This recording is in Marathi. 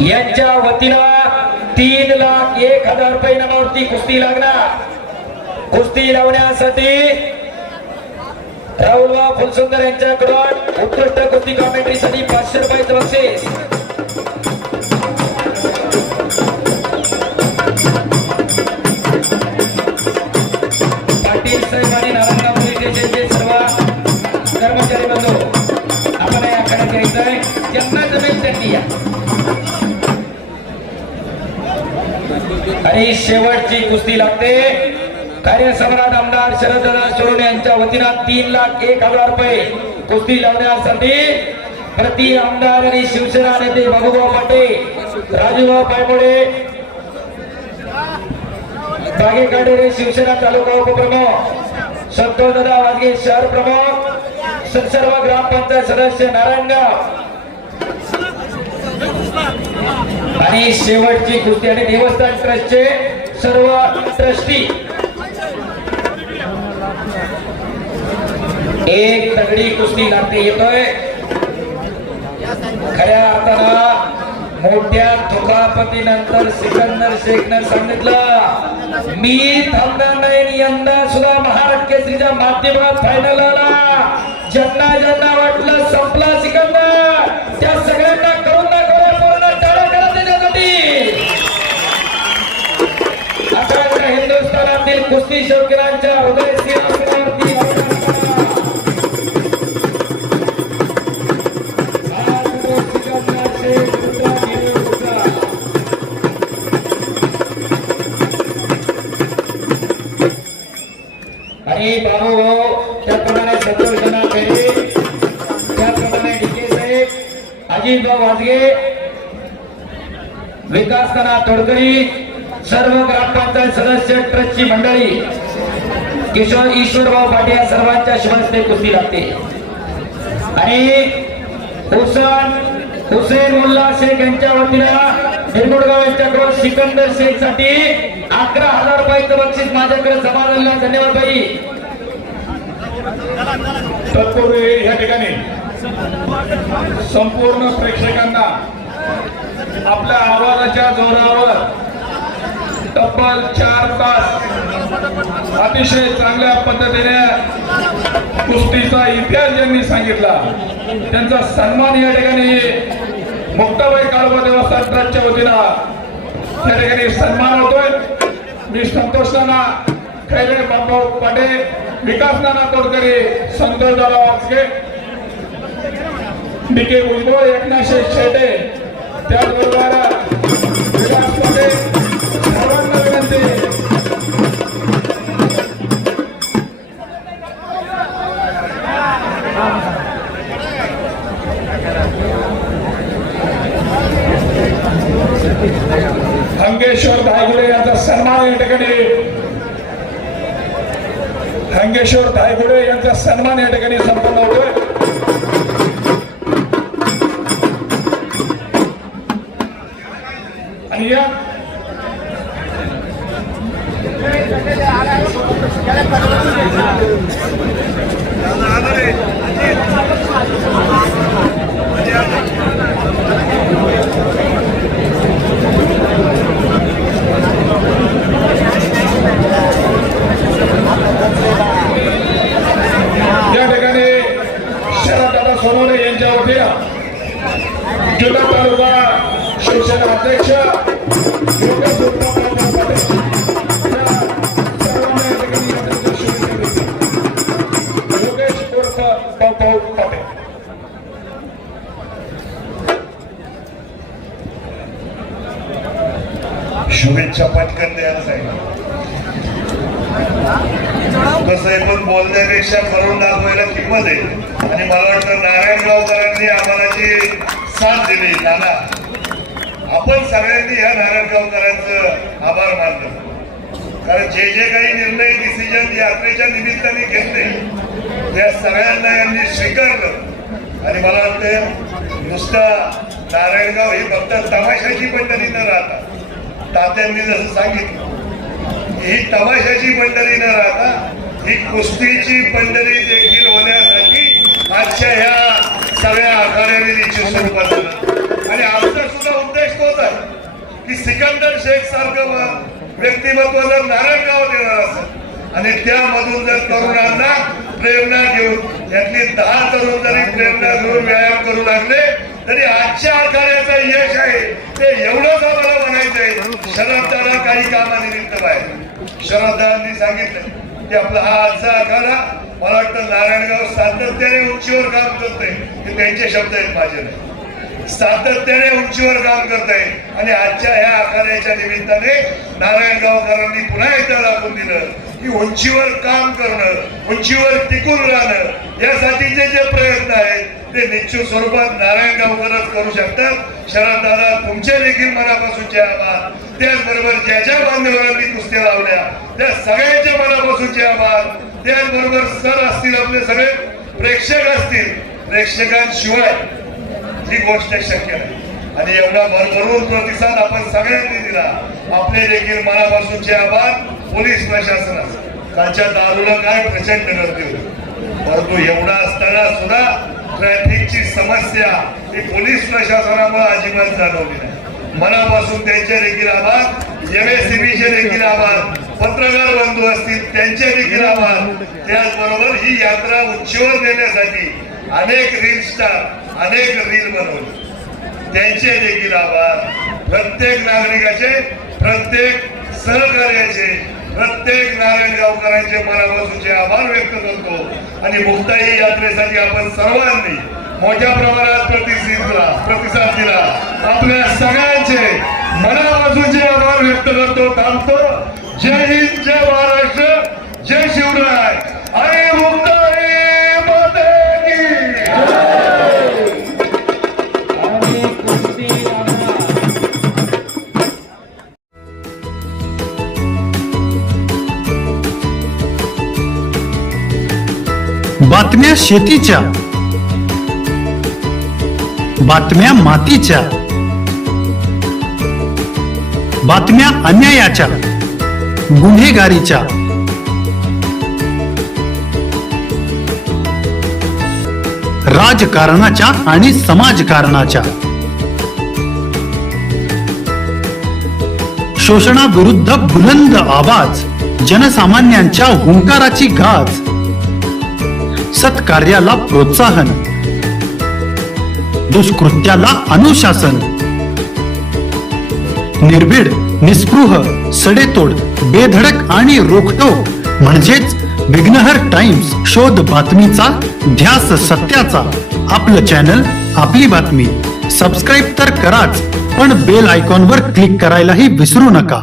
यांच्या वतीला 3,01,000 रुपये इनामावरती कुस्ती लागणार. कुस्ती लावण्यासाठी राहुलबा फुलसुंदर यांच्याकडून उत्कृष्ट कुस्ती कॉमेंट्रीसाठी 500 रुपयाचं बक्षीस. पाटील साहेब आणि नारायणगाव पोलीस स्टेशनचे सर्व कर्मचारी बंधू आपण या आखाड्यात यायचंय. ज्यांना जमेल त्यांनी या. आणि शेवटची कुस्ती लागते. कार्यसम्राट आमदार शरददादा सोनवणे यांच्या वतीनं 3,01,000 रुपये कुस्ती लावण्यासाठी प्रति आमदार आणि शिवसेना नेते बाबूभाऊ पाटे, राजूभाऊ पायमोडे, बागेकाडेरे शिवसेना तालुका उपप्रमुख, संतोषदादा वाजगे शहर प्रमुख, सर्व ग्रामपंचायत सदस्य नारायणगाव आणि शेवटची कुस्ती आणि देवस्थान ट्रस्टचे सर्व ट्रस्टी. एक तगडी कुस्ती लागते. येतोय खऱ्या अर्थानं मोठ्या दुखापतीनंतर सिकंदर शेखनं सांगितलं मी थांबणार नाही. यंदा सुद्धा महाराष्ट्र केसरीच्या माध्यमात फायनल आला. ज्यांना ज्यांना वाटलं संपला सिकंदर त्या सगळ्यांना करून दाखवला. पूर्ण टाळा करा त्याच्यासाठी. आता हिंदुस्थानातील कुस्ती शौकीनांच्या हृदय सिंहासनावरती आणि बाबू भाऊ त्याप्रमाणे संतोषदादा खेळे, त्याप्रमाणे डीके साहेब, अजितभाऊ वाजगे, विकासनाना तोडकरी, सर्व ग्रामपंचायत सदस्य ट्रस्टची मंडळी, किशोर ईश्वरभाऊ पाटील या सर्वांच्या शुभहस्ते कुस्ती लागते. आणि हुसेन मुल्ला शेख यांच्या वतीनं निरगुडगाव यांच्याकडून सिकंदर शेख साठी 11,000 रुपयाचं बक्षीस माझ्याकडे जमा झालं. धन्यवाद भाई. तत्पूर्वी या ठिकाणी संपूर्ण प्रेक्षकांना आपल्या आवाजाच्या जोरावर तब्बल 4 तास अतिशय चांगल्या पद्धतीने कुस्तीचा इतिहास ज्यांनी सांगितला त्यांचा सन्मान या ठिकाणी मुक्ताबाई काळबा देवस्थान ट्रस्टच्या वतीनं त्या ठिकाणी सन्मान होतोय. मी संतोषदादा खैरे, बाबूभाऊ पाटे, विकासनाना तोडकरी, संतोषदादा वाजगे, डीके भुजबळ, एकनाथ शेटे, त्याचबरोबर विकास पाटे सर्वांना विनंती. हंगेश्वर धायगुडे यांचा सन्मान या ठिकाणी या ठिकाणी संपन्न होतोय. आणि या सोनवणे यांच्या वतीनं जिल्हा तालुका शिवसेना अध्यक्ष शुभेच्छा पटकन द्यायला सांगितलं. कसं आहे पण बोलण्यापेक्षा करून दाखवायला किंमत आहे. आणि मला वाटतं नारायणगावकरांनी आम्हाला जी साथ दिली नाना, आपण सगळ्यांनी ह्या नारायणगावकरांचं आभार मानलं. कारण जे जे काही निर्णय डिसिजन यात्रेच्या निमित्ताने घेतले त्या सगळ्यांना यांनी स्वीकारलं. आणि मला वाटतं नुसतं नारायणगाव ही फक्त तमाशाची मंडळी न राहता, तात्यांनी जसं सांगितलं ही तमाशाची मंडळी न राहता ही कुस्तीची मंडळी देखील होण्यासाठी आजच्या ह्या सगळ्या आखाड्याने निश्चित स्वरूपात झालं. आणि आमचा सुद्धा उद्देश तोच सिकंदर शेख सारखं व्यक्तिमत्व जर नारायणगाव देणार असेल आणि त्यामधून जर तरुणांना प्रेरणा घेऊन यातली 10 तरुण जरी प्रेरणा घेऊन व्यायाम करू लागले तरी आजच्या आखाड्याचं यश आहे ते एवढंच आम्हाला म्हणायचंय. शरददादा काही कामानिमित्त बाहेर शरददादांनी सांगितलं की आपला हा आजचा आखाडा मला वाटतं नारायणगाव सातत्याने उंचीवर काम करतंय. हे त्यांचे शब्द आहेत, माझे नाही. सातत्याने उंचीवर काम करत आहे आणि आजच्या ह्या आखाड्याच्या निमित्ताने नारायणगावकरांनी पुन्हा एकदा दाखवून दिलं की उंचीवर काम करणं, उंचीवर टिकून राहणं यासाठीचे जे प्रयत्न आहेत ते निश्चित स्वरूपात नारायणगावकरच करू शकतात. शरददादा तुमचे देखील मनापासूनचे आभार. त्याचबरोबर ज्या ज्या मान्यवरांनी कुस्त्या लावल्या त्या सगळ्यांच्या मनापासूनचे आभार. त्याचबरोबर सर असतील, आपले सगळे प्रेक्षक असतील, प्रेक्षकांशिवाय ही गोष्ट शक्य नाही आणि एवढा भरभरून प्रतिसाद आपण सगळ्यांनी दिला. आपले देखील मनापासूनचे आभार. पोलीस प्रशासनाचं कालच्या दारूला काय प्रचंड गर्दी होती, परंतु एवढा असताना सुद्धा ट्रॅफिकची समस्या ही पोलीस प्रशासनामुळे अजिबात जाणवली नाही. मनापासून त्यांचे देखील आभार. MSCBचे देखील आभार. पत्रकार बंधू असतील त्यांचे देखील आभार. त्याचबरोबर ही यात्रा उंचीवर नेण्यासाठी अनेक रील स्टार, अनेक रील बनवले त्यांचे देखील आभार. प्रत्येक नागरिकाचे, प्रत्येक सहकार्याचे, प्रत्येक नारायणगावकरांचे मनापासूनचे आभार व्यक्त करतो आणि मुक्ताई यात्रेसाठी आपण सर्वांनी मोठ्या प्रमाणात प्रतिसाद दिला. आपल्या सगळ्यांचे मनापासूनचे आभार व्यक्त करतो. थांबतो. जय हिंद, जय महाराष्ट्र, जय शिवराय आणि मुक्ताई माते की आणि कुस्ती बातम्या शेतीच्या, बातम्या मातीच्या, बातम्या अन्यायाच्या, गुन्हेगारीच्या, राजकारणाच्या आणि समाजकारणाच्या, शोषणाविरुद्ध बुलंद आवाज, जनसामान्यांच्या हुंकाराची गाज, सत्कार्याला प्रोत्साहन, दुष्कृत्याला अनुशासन, निर्भीड, निस्पृह, सडेतोड, बेधडक आणि रोखठोक म्हणजेच विघ्नहर टाइम्स. शोध बातमीचा, ध्यास सत्याचा. आपलं चॅनल, आपली बातमी. सबस्क्राईब तर कराच, पण बेल आयकॉनवर क्लिक करायलाही विसरू नका.